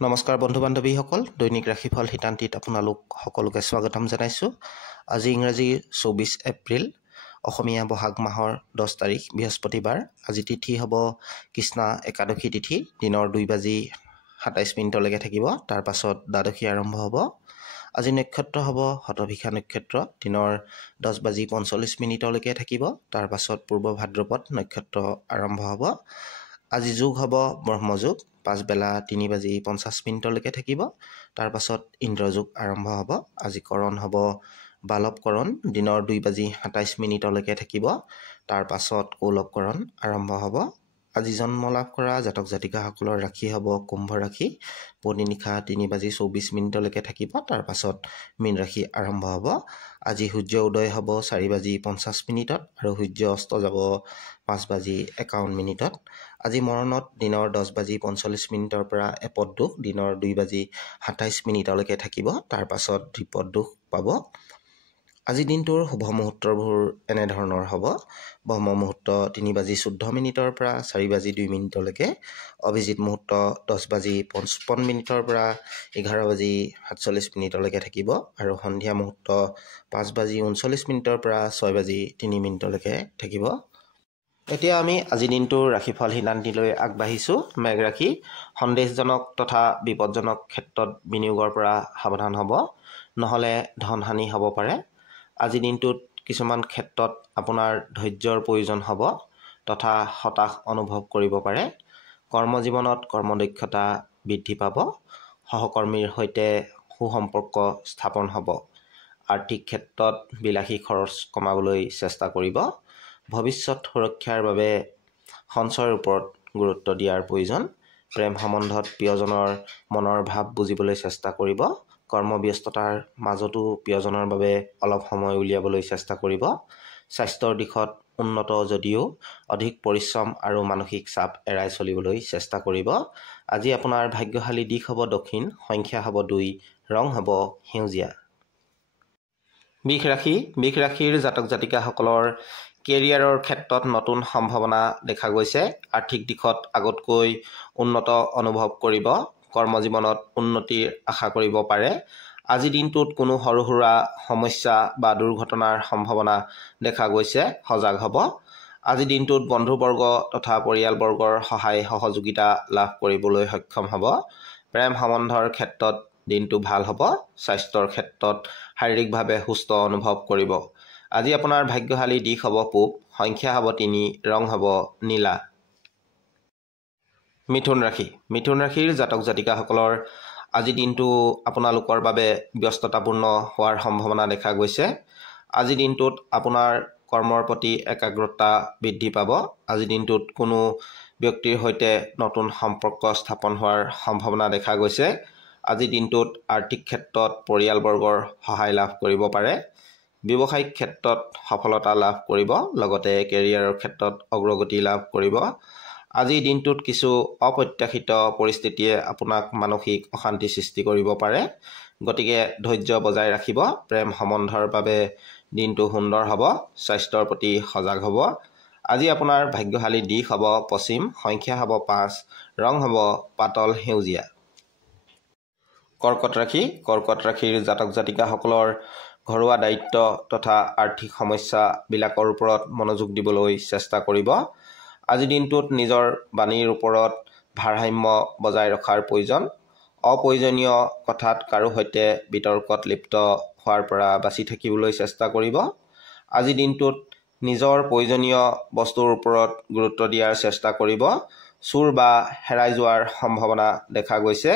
নমস্কাৰ বন্ধু বান্ধৱীসকল, দৈনিক ৰাশিফল হিতান্তিত আপোনালোক সকলোকে স্বাগতম জনাইছোঁ। আজি ইংৰাজী 24 এপ্ৰিল, অসমীয়া বহাগ মাহৰ 10 তাৰিখ বৃহস্পতিবাৰ। আজি তিথি হ'ব কৃষ্ণা একাদশী তিথি, দিনৰ 2:27 থাকিব। তাৰ পাছত দ্বাদশী আৰম্ভ হ'ব। আজি নক্ষত্ৰ হ'ব শতভিষা নক্ষত্ৰ, দিনৰ 10:45 থাকিব। তাৰ পাছত পূৰ্ব ভাদ্ৰপদ নক্ষত্ৰ আৰম্ভ হ'ব। আজি যোগ হ'ব ব্ৰহ্মযোগ, পাছবেলা 3:50 থাকিব। তাৰ পাছত ইন্দ্ৰযোগ আৰম্ভ হ'ব। আজি কৰণ হ'ব বালৱকৰণ, দিনৰ 2:27 থাকিব। তাৰ পাছত কৌলৱকৰণ আৰম্ভ হ'ব। আজি জন্ম লাভ কৰা জাতক জাতিকাসকলৰ ৰাশি হ'ব কুম্ভ ৰাশি, পুৱতি নিশা 3:24 থাকিব। তাৰ পাছত মীন ৰাশি আৰম্ভ হ'ব। আজি সূৰ্য উদয় হ'ব 4:50 আৰু সূৰ্য অস্ত যাব 5:51। আজি মৰণত দিনৰ 10:45 পৰা এপদ দুখ, দিনৰ 2:27 থাকিব। তাৰ পাছত দ্বিপদ দুখ পাব। আজি দিনটোৰ শুভ মুহূৰ্তবোৰ এনেধৰণৰ হ'ব। ব্ৰহ্ম মুহূৰ্ত 3:14 পৰা 4:02। অভিজিত মুহূৰ্ত 10:55 পৰা 11:47 থাকিব। আৰু সন্ধিয়া মুহূৰ্ত 5:39 পৰা 6:03 থাকিব। এতিয়া আমি আজি দিনটোৰ ৰাশিফল সিদ্ধান্তিলৈ আগবাঢ়িছোঁ। মেঘ ৰাশি, সন্দেহজনক তথা বিপদজনক ক্ষেত্ৰত বিনিয়োগৰ পৰা সাৱধান হ'ব, নহ'লে ধনহানি হ'ব পাৰে। আজি দিনটোত কিছুমান ক্ষেত্ৰত আপোনাৰ ধৈৰ্যৰ প্ৰয়োজন হ'ব তথা হতাশ অনুভৱ কৰিব পাৰে। কৰ্মজীৱনত কৰ্মদক্ষতা বৃদ্ধি পাব। সহকৰ্মীৰ সৈতে সুসম্পৰ্ক স্থাপন হ'ব। আৰ্থিক ক্ষেত্ৰত বিলাসী খৰচ কমাবলৈ চেষ্টা কৰিব। ভৱিষ্যত সুৰক্ষাৰ বাবে সঞ্চয়ৰ ওপৰত গুৰুত্ব দিয়াৰ প্ৰয়োজন। প্ৰেম সম্বন্ধত প্ৰিয়জনৰ মনৰ ভাৱ বুজিবলৈ চেষ্টা কৰিব। কৰ্মব্যস্ততাৰ মাজতো প্ৰিয়জনৰ বাবে অলপ সময় উলিয়াবলৈ চেষ্টা কৰিব। স্বাস্থ্যৰ দিশত উন্নত যদিও অধিক পৰিশ্ৰম আৰু মানসিক চাপ এৰাই চলিবলৈ চেষ্টা কৰিব। আজি আপোনাৰ ভাগ্যশালী দিশ হ'ব দক্ষিণ, সংখ্যা হ'ব 2, ৰং হ'ব সেউজীয়া। বৃষ ৰাশি, বৃষ ৰাশিৰ জাতক জাতিকাসকলৰ কেৰিয়াৰৰ ক্ষেত্ৰত নতুন সম্ভাৱনা দেখা গৈছে। আৰ্থিক দিশত আগতকৈ উন্নত অনুভৱ কৰিব। কৰ্মজীৱনত উন্নতিৰ আশা কৰিব পাৰে। আজি দিনটোত কোনো সৰু সুৰা সমস্যা বা দুৰ্ঘটনাৰ সম্ভাৱনা দেখা গৈছে, সজাগ হ'ব। আজি দিনটোত বন্ধুবৰ্গ তথা পৰিয়ালবৰ্গৰ সহায় সহযোগিতা লাভ কৰিবলৈ সক্ষম হ'ব। প্ৰেম সম্বন্ধৰ ক্ষেত্ৰত দিনটো ভাল হ'ব। স্বাস্থ্যৰ ক্ষেত্ৰত শাৰীৰিকভাৱে সুস্থ অনুভৱ কৰিব। আজি আপোনাৰ ভাগ্যশালী দিশ হ'ব পূব, সংখ্যা হ'ব 3, ৰং হ'ব নীলা। মিথুন ৰাশি, মিথুন ৰাশিৰ জাতক জাতিকাসকলৰ আজি দিনটো আপোনালোকৰ বাবে ব্যস্ততাপূৰ্ণ হোৱাৰ সম্ভাৱনা দেখা গৈছে। আজি দিনটোত আপোনাৰ কৰ্মৰ প্ৰতি একাগ্ৰতা বৃদ্ধি পাব। আজি দিনটোত কোনো ব্যক্তিৰ সৈতে নতুন সম্পৰ্ক স্থাপন হোৱাৰ সম্ভাৱনা দেখা গৈছে। আজি দিনটোত আৰ্থিক ক্ষেত্ৰত পৰিয়ালবৰ্গৰ সহায় লাভ কৰিব পাৰে। ব্যৱসায়িক ক্ষেত্ৰত সফলতা লাভ কৰিব, লগতে কেৰিয়াৰৰ ক্ষেত্ৰত অগ্ৰগতি লাভ কৰিব। আজিৰ দিনটোত কিছু অপ্ৰত্যাশিত পৰিস্থিতিয়ে আপোনাক মানসিক অশান্তি সৃষ্টি কৰিব পাৰে, গতিকে ধৈৰ্য বজাই ৰাখিব। প্ৰেম সম্বন্ধৰ বাবে দিনটো সুন্দৰ হ'ব। স্বাস্থ্যৰ প্ৰতি সজাগ হ'ব। আজি আপোনাৰ ভাগ্যশালী দিশ হ'ব পশ্চিম, সংখ্যা হ'ব 5, ৰং হ'ব পাতল সেউজীয়া। কৰ্কট ৰাশি, কৰ্কট ৰাশিৰ জাতক জাতিকাসকলৰ ঘৰুৱা দায়িত্ব তথা আৰ্থিক সমস্যাবিলাকৰ ওপৰত মনোযোগ দিবলৈ চেষ্টা কৰিব। আজিৰ দিনটোত নিজৰ বাণীৰ ওপৰত ভাৰসাম্য বজাই ৰখাৰ প্ৰয়োজন। অপ্ৰয়োজনীয় কথাত কাৰো সৈতে বিতৰ্কত লিপ্ত হোৱাৰ পৰা বাচি থাকিবলৈ চেষ্টা কৰিব। আজিৰ দিনটোত নিজৰ প্ৰয়োজনীয় বস্তুৰ ওপৰত গুৰুত্ব দিয়াৰ চেষ্টা কৰিব। চুৰ বা হেৰাই যোৱাৰ সম্ভাৱনা দেখা গৈছে।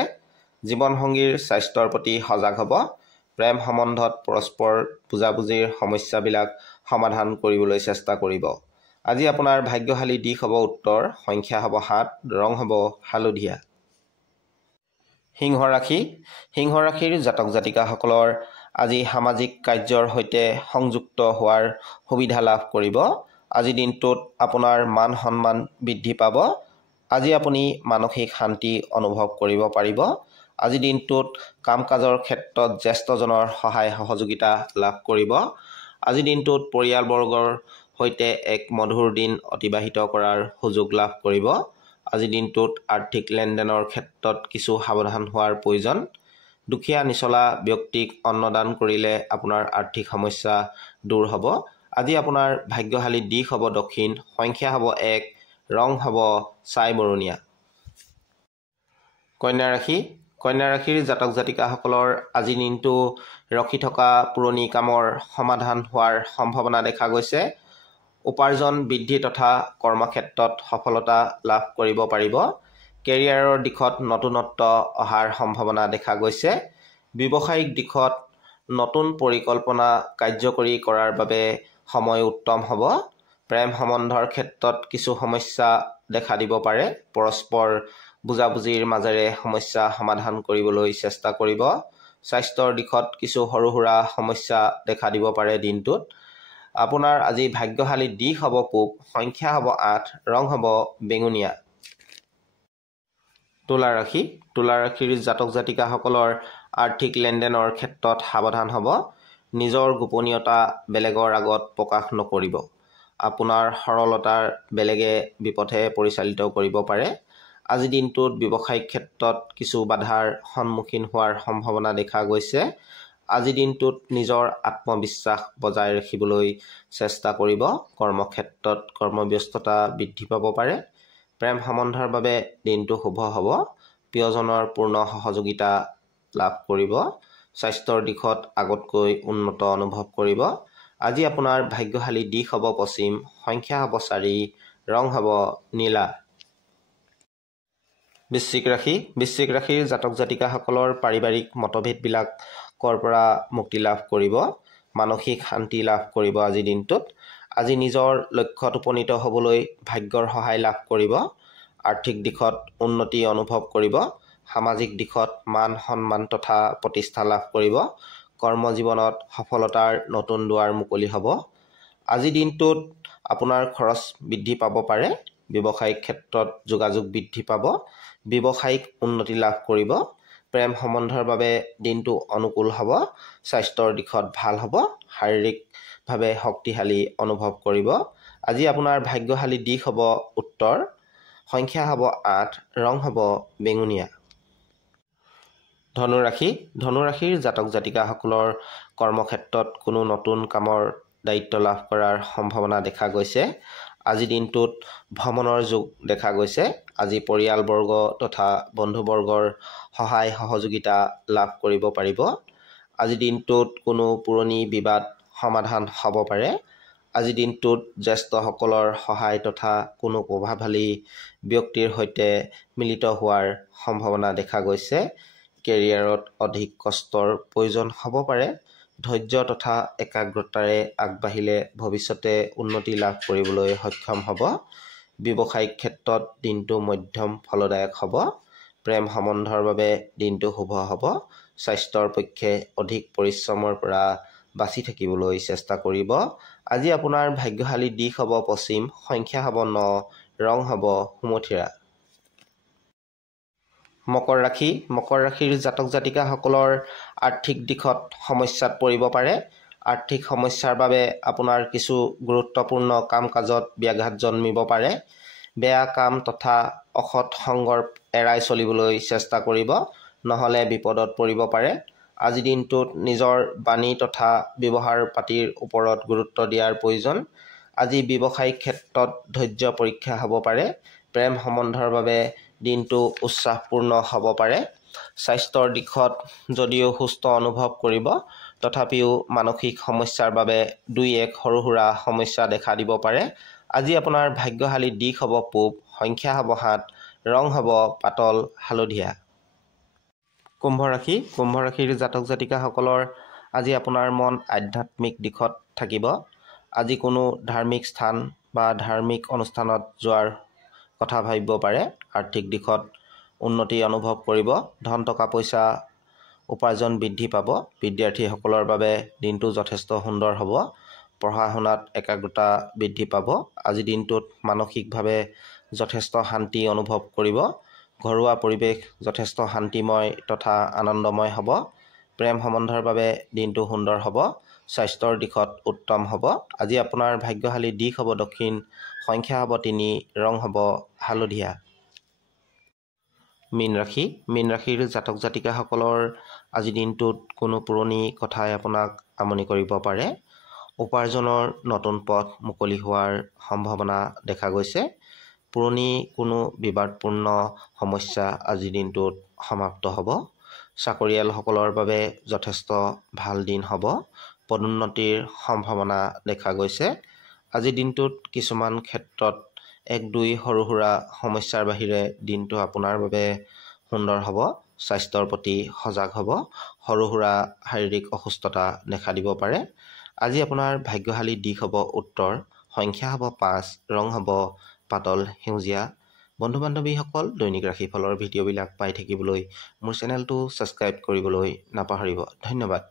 জীৱনসংগীৰ স্বাস্থ্যৰ প্ৰতি সজাগ হ'ব। প্ৰেম সম্বন্ধত পৰস্পৰ বুজাবুজিৰ সমস্যাবিলাক সমাধান কৰিবলৈ চেষ্টা কৰিব। আজি আপোনাৰ ভাগ্যশালী দিশ হ'ব উত্তৰ, সংখ্যা হ'ব 7, ৰং হ'ব হালধীয়া। সিংহ ৰাশি, সিংহ ৰাশিৰ জাতক জাতিকাসকলৰ আজি সামাজিক কাৰ্যৰ সৈতে সংযুক্ত হোৱাৰ সুবিধা লাভ কৰিব। আজি দিনটোত আপোনাৰ মান সন্মান বৃদ্ধি পাব। আজি আপুনি মানসিক শান্তি অনুভৱ কৰিব পাৰিব। আজি দিনটোত কাম কাজৰ ক্ষেত্ৰত জ্যেষ্ঠজনৰ সহায় সহযোগিতা লাভ কৰিব। আজি দিনটোত পৰিয়ালবৰ্গৰ সৈতে এক মধুৰ দিন অতিবাহিত কৰাৰ সুযোগ লাভ কৰিব। আজিৰ দিনটোত আৰ্থিক লেনদেনৰ ক্ষেত্ৰত কিছু সাৱধান হোৱাৰ প্ৰয়োজন। দুখীয়া নিচলা ব্যক্তিক অন্নদান কৰিলে আপোনাৰ আৰ্থিক সমস্যা দূৰ হ'ব। আজি আপোনাৰ ভাগ্যশালী দিশ হ'ব দক্ষিণ, সংখ্যা হ'ব 1, ৰং হ'ব ছাই বৰণীয়া। কন্যা ৰাশি, কন্যা ৰাশিৰ জাতক জাতিকাসকলৰ আজিৰ দিনটো ৰখি থকা পুৰণি কামৰ সমাধান হোৱাৰ সম্ভাৱনা দেখা গৈছে। উপাৰ্জন বৃদ্ধি তথা কৰ্মক্ষেত্ৰত সফলতা লাভ কৰিব পাৰিব। কেৰিয়াৰৰ দিশত নতুনত্ব অহাৰ সম্ভাৱনা দেখা গৈছে। ব্যৱসায়িক দিশত নতুন পৰিকল্পনা কাৰ্যকৰী কৰাৰ বাবে সময় উত্তম হ'ব। প্ৰেম সম্বন্ধৰ ক্ষেত্ৰত কিছু সমস্যা দেখা দিব পাৰে। পৰস্পৰ বুজাবুজিৰ মাজেৰে সমস্যা সমাধান কৰিবলৈ চেষ্টা কৰিব। স্বাস্থ্যৰ দিশত কিছু সৰু সুৰা সমস্যা দেখা দিব পাৰে দিনটোত। আপোনাৰ আজি ভাগ্যশালী দিশ হ'ব পূব, সংখ্যা হ'ব 8, ৰং হ'ব বেঙুনীয়া। তুলা ৰাশি, তুলা ৰাশিৰ জাতক জাতিকাসকলৰ আৰ্থিক লেনদেনৰ ক্ষেত্ৰত সাৱধান হ'ব। নিজৰ গোপনীয়তা বেলেগৰ আগত প্ৰকাশ নকৰিব। আপোনাৰ সৰলতাৰ বেলেগে বিপথে পৰিচালিত কৰিব পাৰে। আজিৰ দিনটোত ব্যৱসায়িক ক্ষেত্ৰত কিছু বাধাৰ সন্মুখীন হোৱাৰ সম্ভাৱনা দেখা গৈছে। আজিৰ দিনটোত নিজৰ আত্মবিশ্বাস বজাই ৰাখিবলৈ চেষ্টা কৰিব। কৰ্মক্ষেত্ৰত কৰ্মব্যস্ততা বৃদ্ধি পাব পাৰে। প্ৰেম সম্বন্ধৰ বাবে দিনটো শুভ হ'ব। প্ৰিয়জনৰ পূৰ্ণ সহযোগিতা লাভ কৰিব। স্বাস্থ্যৰ দিশত আগতকৈ উন্নত অনুভৱ কৰিব। আজি আপোনাৰ ভাগ্যশালী দিশ হ'ব পশ্চিম, সংখ্যা হ'ব 4, ৰং হ'ব নীলা। বৃশ্চিক ৰাশি, বৃশ্চিক ৰাশিৰ জাতক জাতিকাসকলৰ পাৰিবাৰিক মতভেদবিলাকৰ পৰা মুক্তি লাভ কৰিব। মানসিক শান্তি লাভ কৰিব আজিৰ দিনটোত। আজি নিজৰ লক্ষ্যত উপনীত হ'বলৈ ভাগ্যৰ সহায় লাভ কৰিব। আৰ্থিক দিশত উন্নতি অনুভৱ কৰিব। সামাজিক দিশত মান সন্মান তথা প্ৰতিষ্ঠা লাভ কৰিব। কৰ্মজীৱনত সফলতাৰ নতুন দুৱাৰ মুকলি হ'ব। আজিৰ দিনটোত আপোনাৰ খৰচ বৃদ্ধি পাব পাৰে। ব্যৱসায়িক ক্ষেত্ৰত যোগাযোগ বৃদ্ধি পাব। ব্যৱসায়িক উন্নতি লাভ কৰিব। প্ৰেম সম্বন্ধৰ বাবে দিনটো অনুকূল হ'ব। স্বাস্থ্যৰ দিশত ভাল হ'ব। শাৰীৰিকভাৱে শক্তিশালী অনুভৱ কৰিব। আজি আপোনাৰ ভাগ্যশালী দিশ হ'ব উত্তৰ, সংখ্যা হ'ব 8, ৰং হ'ব বেঙুনীয়া। ধনুৰাশি, ধনুৰাশিৰ জাতক জাতিকাসকলৰ কৰ্মক্ষেত্ৰত কোনো নতুন কামৰ দায়িত্ব লাভ কৰাৰ সম্ভাৱনা দেখা গৈছে। আজিৰ দিনটোত ভ্ৰমণৰ যোগ দেখা গৈছে। আজি পৰিয়ালবৰ্গ তথা বন্ধুবৰ্গৰ সহায় সহযোগিতা লাভ কৰিব পাৰিব। আজিৰ দিনটোত কোনো পুৰণি বিবাদ সমাধান হ'ব পাৰে। আজিৰ দিনটোত জ্যেষ্ঠসকলৰ সহায় তথা কোনো প্ৰভাৱশালী ব্যক্তিৰ সৈতে মিলিত হোৱাৰ সম্ভাৱনা দেখা গৈছে। কেৰিয়াৰত অধিক কষ্টৰ প্ৰয়োজন হ'ব পাৰে। ধৈৰ্য তথা একাগ্ৰতাৰে আগবাঢ়িলে ভৱিষ্যতে উন্নতি লাভ কৰিবলৈ সক্ষম হ'ব। ব্যৱসায়িক ক্ষেত্ৰত দিনটো মধ্যম ফলদায়ক হ'ব। প্ৰেম সম্বন্ধৰ বাবে দিনটো শুভ হ'ব। স্বাস্থ্যৰ পক্ষে অধিক পৰিশ্ৰমৰ পৰা বাচি থাকিবলৈ চেষ্টা কৰিব। আজি আপোনাৰ ভাগ্যশালী দিশ হ'ব পশ্চিম, সংখ্যা হ'ব 9, ৰং হ'ব সুমথিৰা। মকৰ ৰাশি, মকৰ ৰাশিৰ জাতক জাতিকাসকলৰ আৰ্থিক দিশত সমস্যাত পৰিব পাৰে। আৰ্থিক সমস্যাৰ বাবে আপোনাৰ কিছু গুৰুত্বপূৰ্ণ কাম কাজত ব্যাঘাত জন্মিব পাৰে। বেয়া কাম তথা অসৎ সংগৰ এৰাই চলিবলৈ চেষ্টা কৰিব, নহ'লে বিপদত পৰিব পাৰে। আজিৰ দিনটোত নিজৰ বাণী তথা ব্যৱহাৰ পাতিৰ ওপৰত গুৰুত্ব দিয়াৰ প্ৰয়োজন। আজি ব্যৱসায়িক ক্ষেত্ৰত ধৈৰ্য পৰীক্ষা হ'ব পাৰে। প্ৰেম সম্বন্ধৰ বাবে দিনটো উৎসাহপূৰ্ণ হ'ব পাৰে। স্বাস্থ্যৰ দিশত যদিও সুস্থ অনুভৱ কৰিব, তথাপিও মানসিক সমস্যাৰ বাবে 2-1 সৰু সুৰা সমস্যা দেখা দিব পাৰে। আজি আপোনাৰ ভাগ্যশালী দিশ হ'ব পূব, সংখ্যা হ'ব 7, ৰং হ'ব পাতল হালধীয়া। কুম্ভ ৰাশি, কুম্ভ ৰাশিৰ জাতক জাতিকাসকলৰ আজি আপোনাৰ মন আধ্যাত্মিক দিশত থাকিব। আজি কোনো ধাৰ্মিক স্থান বা ধাৰ্মিক অনুষ্ঠানত যোৱাৰ কথা ভাবিব পাৰে। আৰ্থিক দিশত উন্নতি অনুভৱ কৰিব। ধন টকা পইচা উপাৰ্জন বৃদ্ধি পাব। বিদ্যাৰ্থীসকলৰ বাবে দিনটো যথেষ্ট সুন্দৰ হ'ব। পঢ়া শুনাত একাগ্ৰতা বৃদ্ধি পাব। আজিৰ দিনটোত মানসিকভাৱে যথেষ্ট শান্তি অনুভৱ কৰিব। ঘৰুৱা পৰিৱেশ যথেষ্ট শান্তিময় তথা আনন্দময় হ'ব। প্ৰেম সম্বন্ধৰ বাবে দিনটো সুন্দৰ হ'ব। স্বাস্থ্যৰ দিশত উত্তম হ'ব। আজি আপোনাৰ ভাগ্যশালী দিশ হ'ব দক্ষিণ, সংখ্যা হ'ব 3, ৰং হ'ব হালধীয়া। মীন ৰাশিৰ জাতক জাতিকাসকলৰ আজিৰ দিনটোত কোনো পুৰণি কথাই আপোনাক আমনি কৰিব পাৰে। উপাৰ্জনৰ নতুন পথ মুকলি হোৱাৰ সম্ভাৱনা দেখা গৈছে। পুৰণি কোনো বিবাদপূৰ্ণ সমস্যা আজিৰ দিনটোত সমাপ্ত হ'ব। চাকৰিয়ালসকলৰ বাবে যথেষ্ট ভাল দিন হ'ব। পদোন্নতিৰ সম্ভাৱনা দেখা গৈছে। আজিৰ দিনটোত কিছুমান ক্ষেত্ৰত 1-2 সৰু সুৰা সমস্যাৰ বাহিৰে দিনটো আপোনাৰ বাবে সুন্দৰ হ'ব। স্বাস্থ্যৰ প্ৰতি সজাগ হ'ব। সৰু সুৰা শাৰীৰিক অসুস্থতা দেখা দিব পাৰে। আজি আপোনাৰ ভাগ্যশালী দিশ হ'ব উত্তৰ, সংখ্যা হ'ব 5, ৰং হ'ব পাতল সেউজীয়া। বন্ধু বান্ধৱীসকল, দৈনিক ৰাশিফলৰ ভিডিঅ'বিলাক পাই থাকিবলৈ মোৰ চেনেলটো ছাবস্ক্ৰাইব কৰিবলৈ নাপাহৰিব। ধন্যবাদ।